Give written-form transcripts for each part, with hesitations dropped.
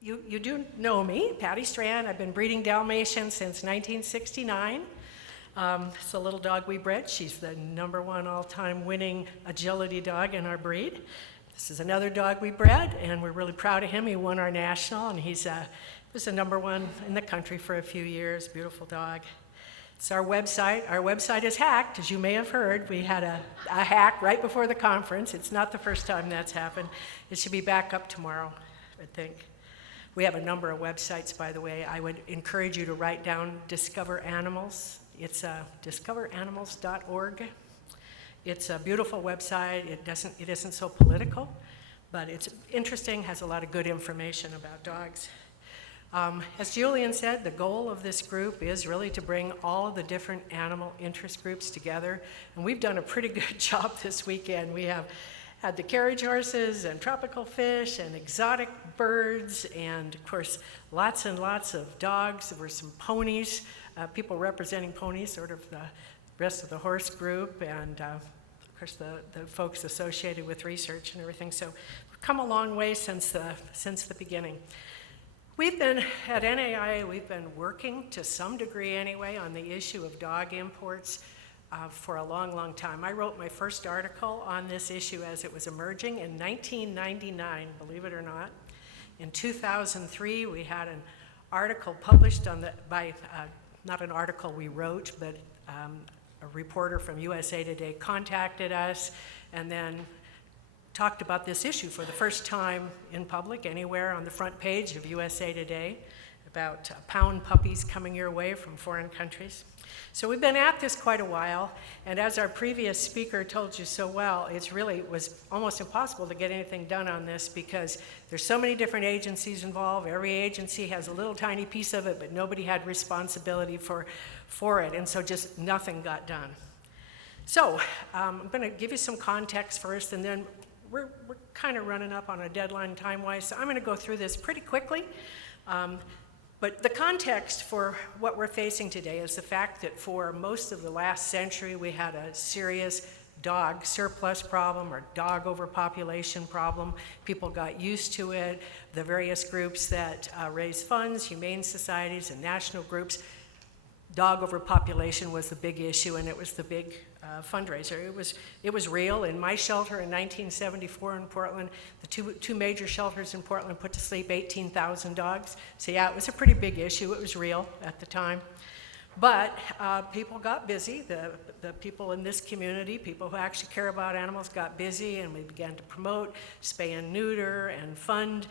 You do know me, Patti Strand. I've been breeding Dalmatians since 1969. It's a little dog we bred. She's the #1 all-time winning agility dog in our breed. This is another dog we bred, and we're really proud of him. He won our national, and he was the #1 in the country for a few years. Beautiful dog. It's our website. Our website is hacked, as you may have heard. We had a hack right before the conference. It's not the first time that's happened. It should be back up tomorrow, I think. We have a number of websites, by the way. I would encourage you to write down Discover Animals. It's discoveranimals.org. It's a beautiful website. It isn't so political, but it's interesting, has a lot of good information about dogs. As Julian said, the goal of this group is really to bring all of the different animal interest groups together, and we've done a pretty good job this weekend. We have had the carriage horses and tropical fish and exotic birds and, of course, lots and lots of dogs. There were some ponies, people representing ponies, sort of the rest of the horse group, and of course the folks associated with research and everything. So we've come a long way since the beginning. We've been, at NAIA, we've been working to some degree anyway on the issue of dog imports for a long, long time. I wrote my first article on this issue as it was emerging in 1999, believe it or not. In 2003, we had an article published not an article we wrote, but a reporter from USA Today contacted us and then talked about this issue for the first time in public, anywhere on the front page of USA Today, about pound puppies coming your way from foreign countries. So we've been at this quite a while, and as our previous speaker told you so well, it was almost impossible to get anything done on this because there's so many different agencies involved. Every agency has a little tiny piece of it, but nobody had responsibility for it, and so just nothing got done. So I'm going to give you some context first, and then we're kind of running up on a deadline time-wise, so I'm going to go through this pretty quickly. But the context for what we're facing today is the fact that for most of the last century, we had a serious dog surplus problem or dog overpopulation problem. People got used to it. The various groups that raise funds, humane societies and national groups, dog overpopulation was the big issue, and it was the big fundraiser. It was real. In my shelter in 1974 in Portland, the two major shelters in Portland put to sleep 18,000 dogs. So yeah, it was a pretty big issue. It was real at the time. But people got busy. The people in this community, people who actually care about animals, got busy, and we began to promote spay and neuter and fund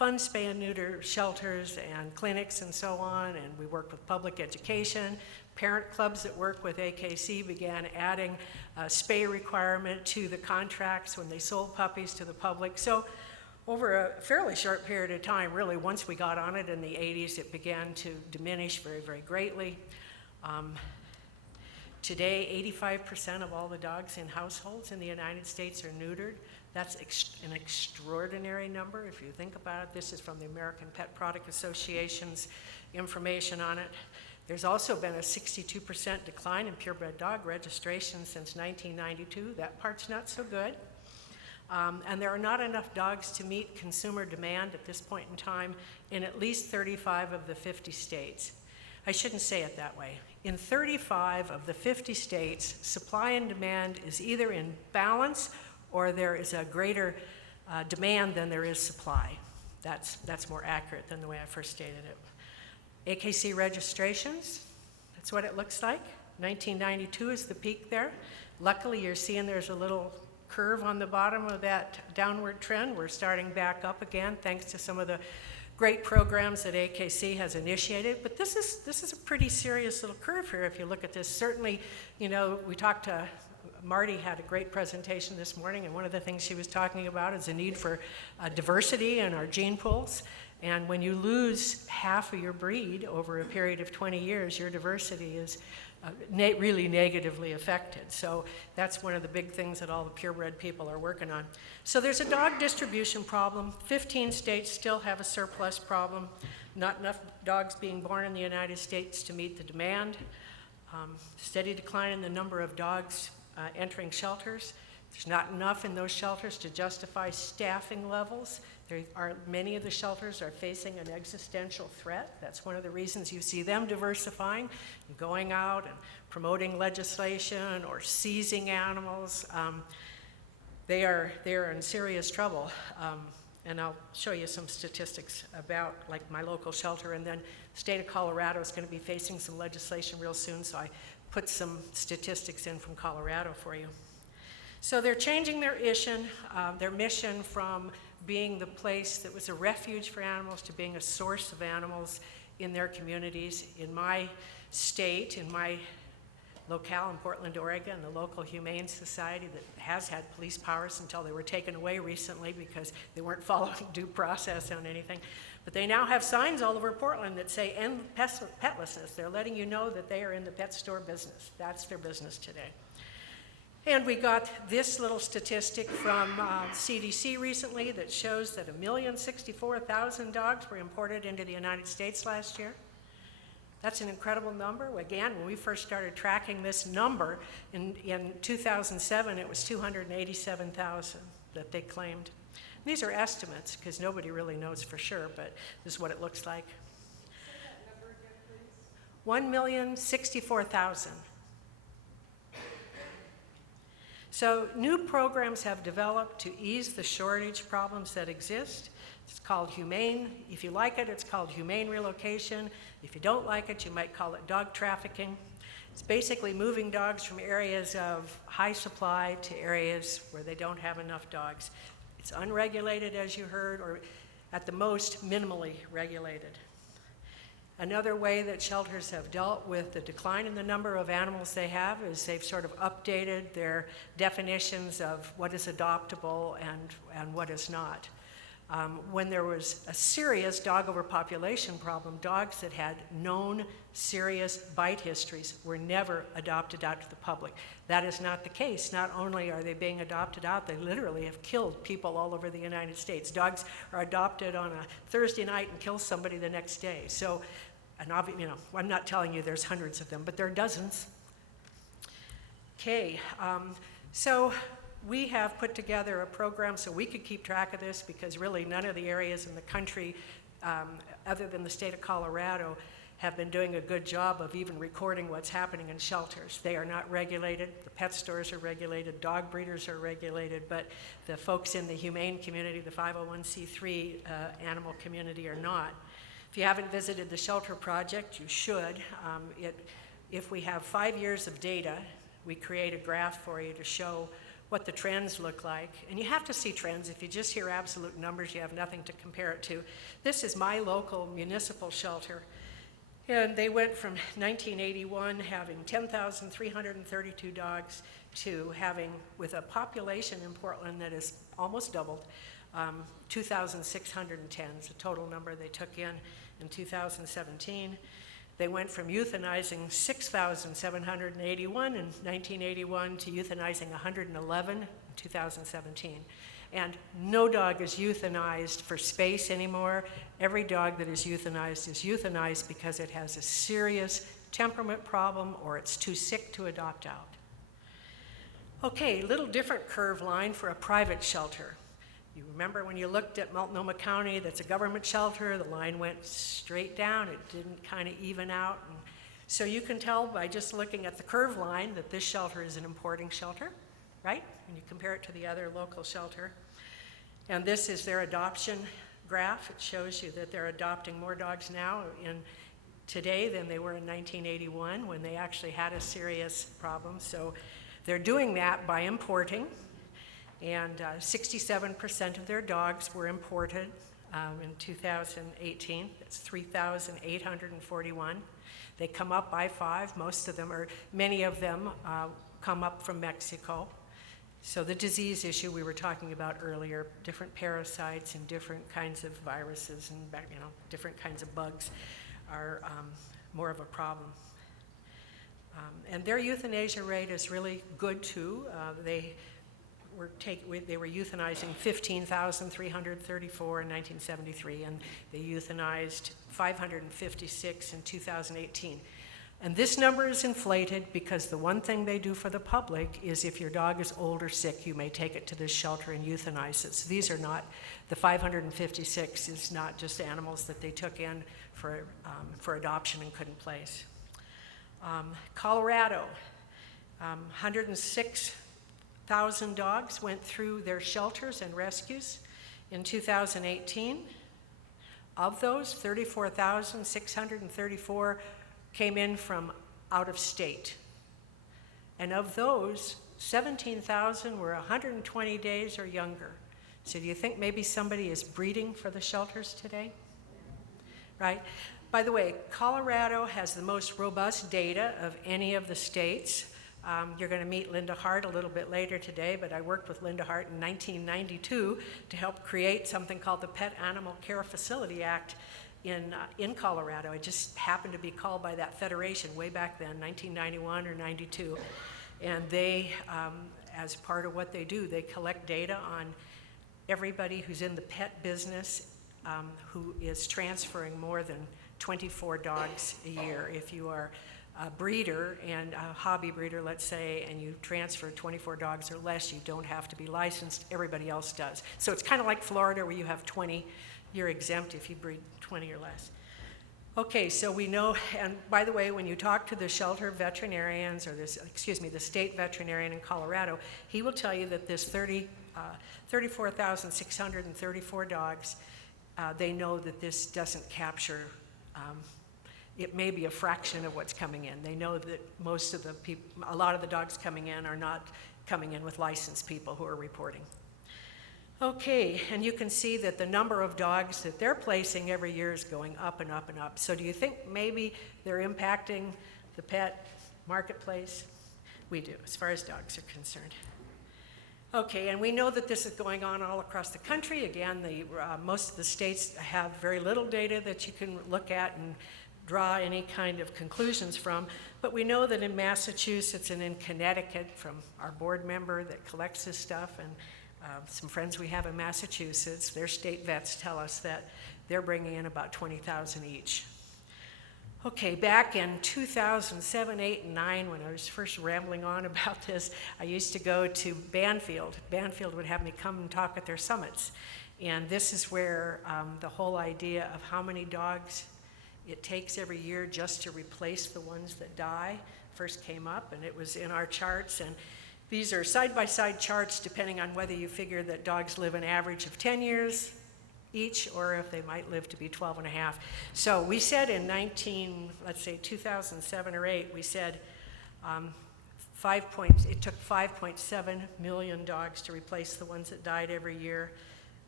spay and neuter shelters and clinics and so on, and we worked with public education. Parent clubs that work with AKC began adding a spay requirement to the contracts when they sold puppies to the public. So over a fairly short period of time, really, once we got on it in the 80s, it began to diminish very, very greatly. Today, 85% of all the dogs in households in the United States are neutered. That's an extraordinary number. If you think about it, this is from the American Pet Product Association's information on it. There's also been a 62% decline in purebred dog registration since 1992. That part's not so good. And there are not enough dogs to meet consumer demand at this point in time in at least 35 of the 50 states. I shouldn't say it that way. In 35 of the 50 states, supply and demand is either in balance or there is a greater demand than there is supply. That's more accurate than the way I first stated it. AKC registrations, that's what it looks like. 1992 is the peak there. Luckily, you're seeing there's a little curve on the bottom of that downward trend. We're starting back up again thanks to some of the great programs that AKC has initiated, but this is a pretty serious little curve here if you look at this. Certainly, we talked to Marty had a great presentation this morning, and one of the things she was talking about is the need for diversity in our gene pools. And when you lose half of your breed over a period of 20 years, your diversity is really negatively affected. So that's one of the big things that all the purebred people are working on. So there's a dog distribution problem. 15 states still have a surplus problem. Not enough dogs being born in the United States to meet the demand. Steady decline in the number of dogs entering shelters. There's not enough in those shelters to justify staffing levels. Many of the shelters are facing an existential threat. That's one of the reasons you see them diversifying and going out and promoting legislation or seizing animals. They are in serious trouble. And I'll show you some statistics about like my local shelter, and then the state of Colorado is going to be facing some legislation real soon, so I put some statistics in from Colorado for you. So they're changing their mission from being the place that was a refuge for animals to being a source of animals in their communities. In my state, in my locale in Portland, Oregon, the local Humane Society that has had police powers until they were taken away recently because they weren't following due process on anything. But they now have signs all over Portland that say end petlessness. They're letting you know that they are in the pet store business. That's their business today. And we got this little statistic from CDC recently that shows that 1,064,000 dogs were imported into the United States last year. That's an incredible number. Again, when we first started tracking this number in 2007, it was 287,000 that they claimed. These are estimates because nobody really knows for sure, but this is what it looks like. Say that number again, please. 1,064,000. So new programs have developed to ease the shortage problems that exist. It's called humane. If you like it, it's called humane relocation. If you don't like it, you might call it dog trafficking. It's basically moving dogs from areas of high supply to areas where they don't have enough dogs. It's unregulated, as you heard, or at the most, minimally regulated. Another way that shelters have dealt with the decline in the number of animals they have is they've sort of updated their definitions of what is adoptable and what is not. When there was a serious dog overpopulation problem, dogs that had known serious bite histories were never adopted out to the public. That is not the case. Not only are they being adopted out, they literally have killed people all over the United States. Dogs are adopted on a Thursday night and kill somebody the next day. So, I'm not telling you there's hundreds of them, but there are dozens. Okay, so we have put together a program so we could keep track of this because really none of the areas in the country, other than the state of Colorado, have been doing a good job of even recording what's happening in shelters. They are not regulated. The pet stores are regulated. Dog breeders are regulated. But the folks in the humane community, the 501c3 animal community, are not. If you haven't visited the Shelter Project, you should. If we have 5 years of data, we create a graph for you to show what the trends look like. And you have to see trends. If you just hear absolute numbers, you have nothing to compare it to. This is my local municipal shelter. And they went from 1981 having 10,332 dogs to having, with a population in Portland that is almost doubled, 2,610 is the total number they took in 2017. They went from euthanizing 6,781 in 1981 to euthanizing 111 in 2017. And no dog is euthanized for space anymore. Every dog that is euthanized because it has a serious temperament problem or it's too sick to adopt out. Okay, a little different curve line for a private shelter. You remember when you looked at Multnomah County, that's a government shelter, the line went straight down, it didn't kind of even out. And so you can tell by just looking at the curve line that this shelter is an importing shelter, right? And you compare it to the other local shelter. And this is their adoption graph. It shows you that they're adopting more dogs now today than they were in 1981 when they actually had a serious problem. So they're doing that by importing. And 67% of their dogs were imported in 2018. That's 3,841. They come up by 5. Most of them, or many of them, come up from Mexico. So the disease issue we were talking about earlier, different parasites and different kinds of viruses and different kinds of bugs are more of a problem. And their euthanasia rate is really good too. They were euthanizing 15,334 in 1973, and they euthanized 556 in 2018. And this number is inflated because the one thing they do for the public is if your dog is old or sick, you may take it to this shelter and euthanize it. So these are not, the 556 is not just animals that they took in for adoption and couldn't place. Colorado, 106,000 dogs went through their shelters and rescues in 2018. Of those, 34,634 came in from out of state. And of those, 17,000 were 120 days or younger. So do you think maybe somebody is breeding for the shelters today? Right? By the way, Colorado has the most robust data of any of the states. You're going to meet Linda Hart a little bit later today, but I worked with Linda Hart in 1992 to help create something called the Pet Animal Care Facility Act in Colorado. It just happened to be called by that federation way back then, 1991 or 92. And they, as part of what they do, they collect data on everybody who's in the pet business who is transferring more than 24 dogs a year. If you are a breeder and a hobby breeder, let's say, and you transfer 24 dogs or less, you don't have to be licensed. Everybody else does. So it's kind of like Florida where you have 20. You're exempt if you breed 20 or less. Okay, so we know, and by the way, when you talk to the shelter veterinarians or the state veterinarian in Colorado, he will tell you that this 34,634 dogs, they know that this doesn't capture, it may be a fraction of what's coming in. They know that most of the people, a lot of the dogs coming in are not coming in with licensed people who are reporting. Okay, and you can see that the number of dogs that they're placing every year is going up and up and up. So do you think maybe they're impacting the pet marketplace? We do, as far as dogs are concerned. Okay, and we know that this is going on all across the country. Again, most of the states have very little data that you can look at and draw any kind of conclusions from, but we know that in Massachusetts and in Connecticut, from our board member that collects this stuff, and some friends we have in Massachusetts, their state vets tell us that they're bringing in about 20,000 each. Okay, back in 2007, 8, and 9, when I was first rambling on about this, I used to go to Banfield. Banfield would have me come and talk at their summits. And this is where the whole idea of how many dogs it takes every year just to replace the ones that die first came up, and it was in our charts. And these are side-by-side charts depending on whether you figure that dogs live an average of 10 years each or if they might live to be 12 and a half. So we said in 2007 or 8, we said it took 5.7 million dogs to replace the ones that died every year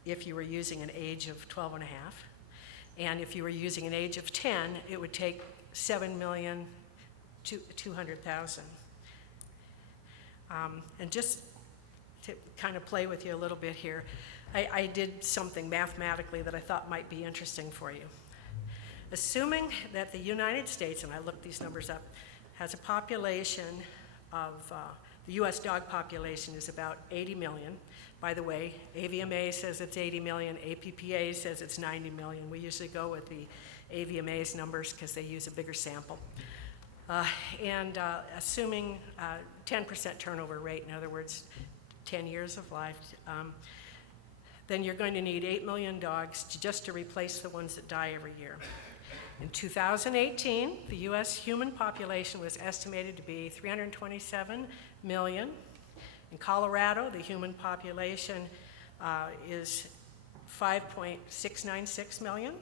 if you were using an age of 12 and a half. And if you were using an age of 10, it would take 7,200,000. And just to kind of play with you a little bit here, I did something mathematically that I thought might be interesting for you. Assuming that the United States, and I looked these numbers up, has a population of, the US dog population is about 80 million. By the way, AVMA says it's 80 million, APPA says it's 90 million. We usually go with the AVMA's numbers because they use a bigger sample. Assuming 10% turnover rate, in other words, 10 years of life, then you're going to need 8 million dogs just to replace the ones that die every year. In 2018, the US human population was estimated to be 327 million. In Colorado, the human population is 5.696 million.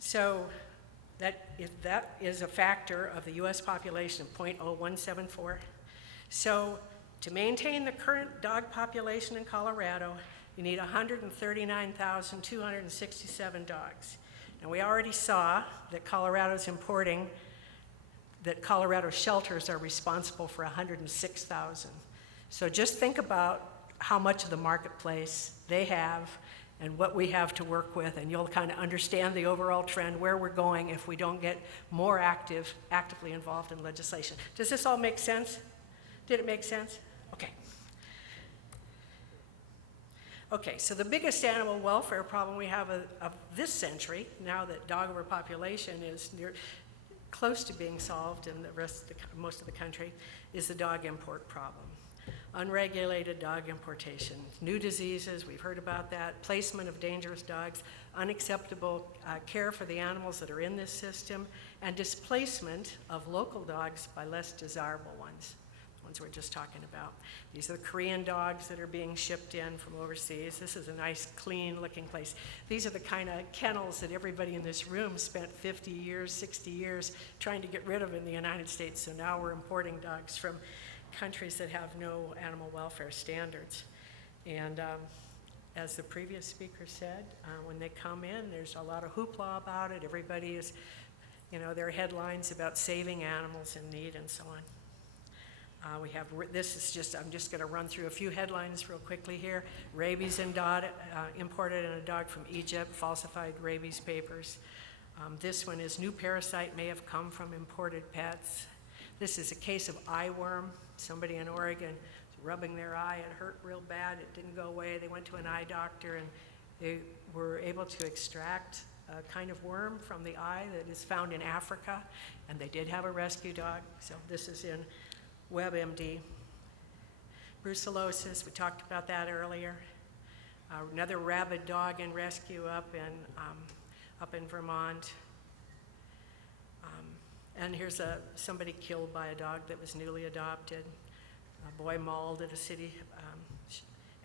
So that is a factor of the US population of 0.0174. So to maintain the current dog population in Colorado, you need 139,267 dogs. And we already saw that Colorado's importing, that Colorado shelters are responsible for 106,000. So just think about how much of the marketplace they have and what we have to work with, and you'll kind of understand the overall trend, where we're going if we don't get more actively involved in legislation. Does this all make sense? Did it make sense? Okay. Okay, so the biggest animal welfare problem we have of this century, now that dog overpopulation is close to being solved in most of the country, is the dog import problem. Unregulated dog importation, new diseases, we've heard about that, placement of dangerous dogs, unacceptable care for the animals that are in this system, and displacement of local dogs by less desirable ones, the ones we're just talking about. These are the Korean dogs that are being shipped in from overseas. This is a nice, clean-looking place. These are the kind of kennels that everybody in this room spent 50 years, 60 years trying to get rid of in the United States, so now we're importing dogs from countries that have no animal welfare standards. And as the previous speaker said, when they come in, there's a lot of hoopla about it. Everybody is, there are headlines about saving animals in need and so on. We have, I'm just going to run through a few headlines real quickly here. Rabies imported in a dog from Egypt, falsified rabies papers. This one is new parasite may have come from imported pets. This is a case of eye worm. Somebody in Oregon was rubbing their eye. It hurt real bad. It didn't go away. They went to an eye doctor and they were able to extract a kind of worm from the eye that is found in Africa, and they did have a rescue dog. So this is in WebMD. Brucellosis, we talked about that earlier. Another rabid dog in rescue up in Vermont. And here's somebody killed by a dog that was newly adopted. A boy mauled at a city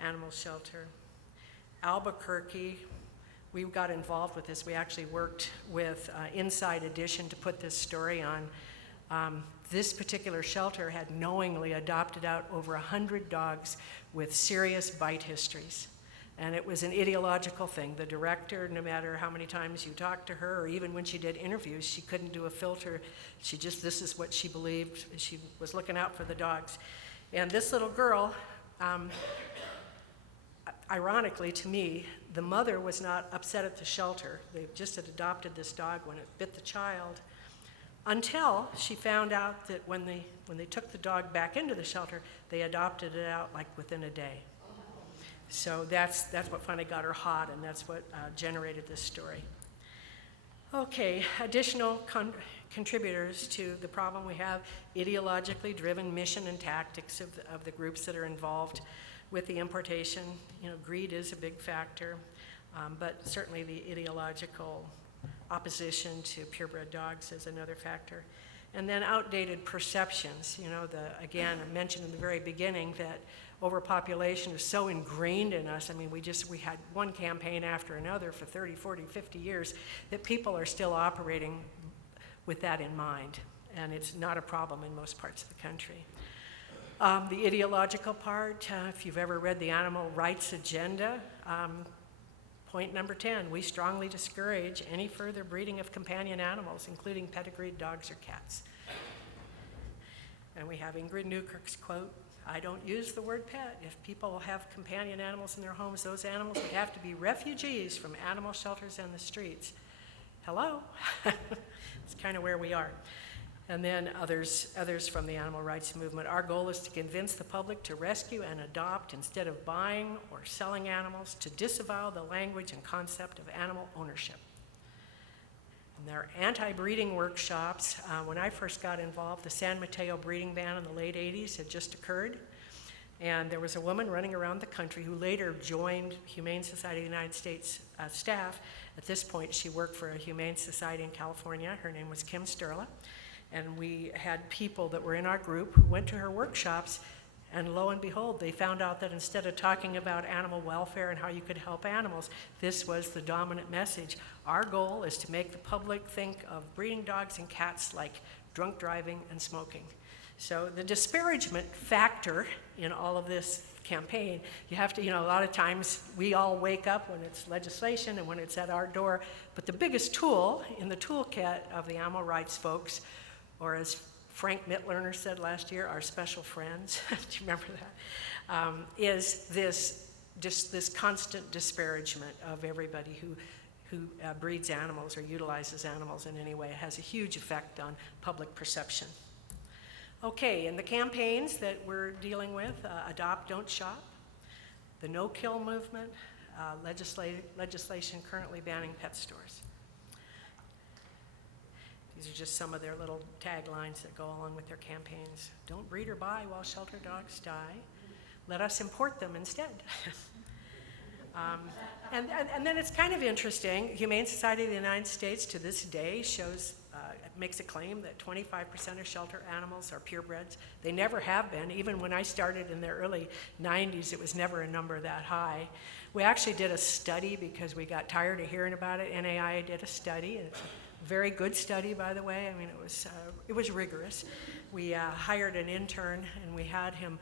animal shelter. Albuquerque, we got involved with this. We actually worked with Inside Edition to put this story on. This particular shelter had knowingly adopted out over 100 dogs with serious bite histories. And it was an ideological thing. The director, no matter how many times you talked to her, or even when she did interviews, she couldn't do a filter. This is what she believed. She was looking out for the dogs. And this little girl, ironically to me, the mother was not upset at the shelter. They just had adopted this dog when it bit the child, until she found out that when they took the dog back into the shelter, they adopted it out like within a day. So that's what finally got her hot, and that's what generated this story. Okay, additional contributors to the problem we have: ideologically driven mission and tactics of the groups that are involved with the importation. Greed is a big factor, but certainly the ideological opposition to purebred dogs is another factor. And then outdated perceptions. Again, I mentioned in the very beginning that overpopulation is so ingrained in us. I mean, we had one campaign after another for 30, 40, 50 years that people are still operating with that in mind. And it's not a problem in most parts of the country. The ideological part, if you've ever read the Animal Rights Agenda, point number 10, we strongly discourage any further breeding of companion animals, including pedigreed dogs or cats. And we have Ingrid Newkirk's quote, "I don't use the word pet. If people have companion animals in their homes, those animals would have to be refugees from animal shelters and the streets." Hello? It's kind of where we are. And then others from the animal rights movement. Our goal is to convince the public to rescue and adopt instead of buying or selling animals, to disavow the language and concept of animal ownership. And there are anti-breeding workshops. When I first got involved, the San Mateo breeding ban in the late 80s had just occurred. And there was a woman running around the country who later joined Humane Society of the United States staff. At this point, she worked for a Humane Society in California. Her name was Kim Sterla. And we had people that were in our group who went to her workshops, and lo and behold, they found out that instead of talking about animal welfare and how you could help animals, this was the dominant message. Our goal is to make the public think of breeding dogs and cats like drunk driving and smoking. So the disparagement factor in all of this campaign, you have to, a lot of times we all wake up when it's legislation and when it's at our door, but the biggest tool in the toolkit of the animal rights folks, or as Frank Mitlerner said last year, our special friends, do you remember that? Is this constant disparagement of everybody who breeds animals or utilizes animals in any way. It has a huge effect on public perception. Okay, and the campaigns that we're dealing with, Adopt, Don't Shop, the No-Kill movement, legislation currently banning pet stores. These are just some of their little taglines that go along with their campaigns. Don't breed or buy while shelter dogs die. Let us import them instead. And then it's kind of interesting. Humane Society of the United States to this day makes a claim that 25% of shelter animals are purebreds. They never have been. Even when I started in the early 90s, it was never a number that high. We actually did a study because we got tired of hearing about it. NAIA did a study, and it's a very good study, by the way. I mean, it was rigorous. We hired an intern, and we had him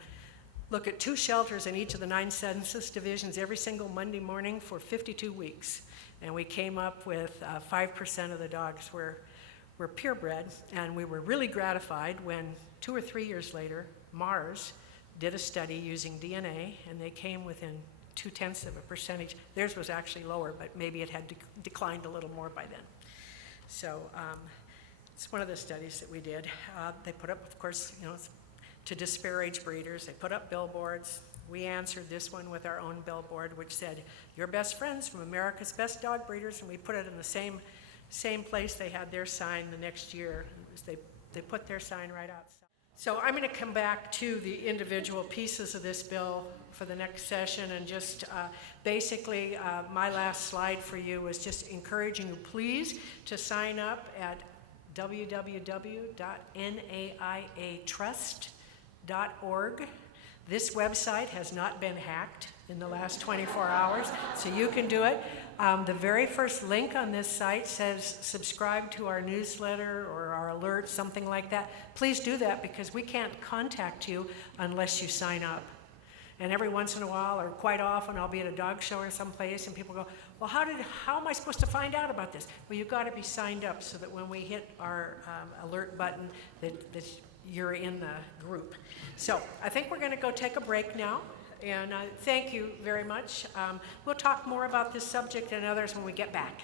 look at 2 shelters in each of the 9 census divisions every single Monday morning for 52 weeks. And we came up with 5% of the dogs were purebred, and we were really gratified when 2 or 3 years later, Mars did a study using DNA, and they came within 0.2%. Theirs was actually lower, but maybe it had declined a little more by then. So it's one of the studies that we did. They put up, of course, to disparage breeders, they put up billboards. We answered this one with our own billboard, which said, "Your best friends from America's best dog breeders," and we put it in the same place they had their sign the next year. They put their sign right outside. So I'm going to come back to the individual pieces of this bill for the next session, and just basically my last slide for you was just encouraging you please to sign up at www.naiatrust.org. This website has not been hacked in the last 24 hours, so you can do it. The very first link on this site says subscribe to our newsletter or our alerts, something like that. Please do that, because we can't contact you unless you sign up. And every once in a while, or quite often, I'll be at a dog show or someplace, and people go, "Well, how am I supposed to find out about this?" Well, you've got to be signed up so that when we hit our alert button, that you're in the group. So I think we're going to go take a break now. And thank you very much. We'll talk more about this subject and others when we get back.